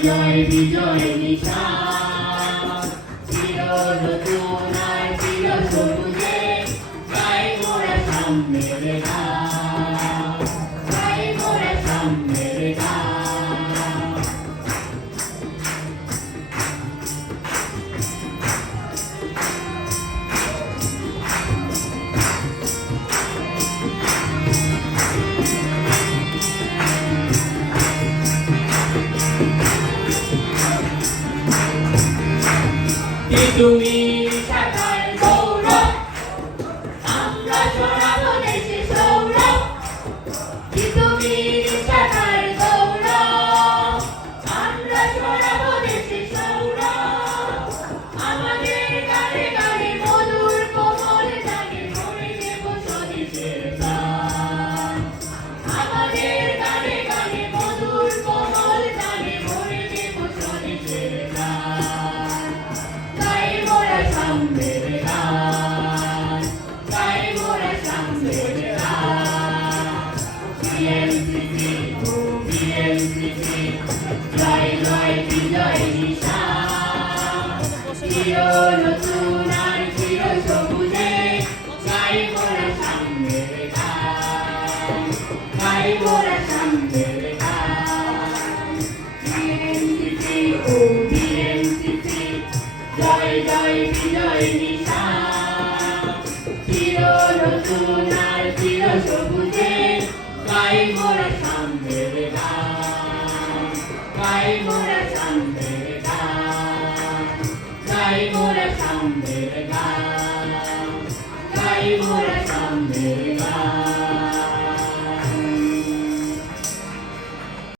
জয় বিজয় নিশান চির নতুন আর চির সবুজে গাই মোরা সামনের গান গাই মোরা সামনের গান তুমি শাখার গৌরব আমরা ছড়াবো দেশে সৌরভ তুমি শাখার গৌরব আমরা ছড়াবো দেশে সৌরভ আমাদের গানে গানে মধুর কোমল গানে ভরে দেব স্বদেশের প্রাণ আমাদের গানে গানে মধুর কোমল গানে ভরে দেব স্বদেশের প্রাণ গাই মোরা সামনের গান গাই মোরা সামনের গান বিএনসিসি ও বিএনসিসি জয় জয় বিজয় নিশান চির নতুন আর চির সবুজে গাই মোরা সামনের গান গাই মোরা সামনের গান বিএনসিসি ও বিএনসিসি জয় জয় বিজয় নিশান চির নতুন আর চির সবুজে গাই মোরা সামনের গান গাই মোরা সামনের গান গাই মোরা সামনের গান গাই মোরা সামনের গান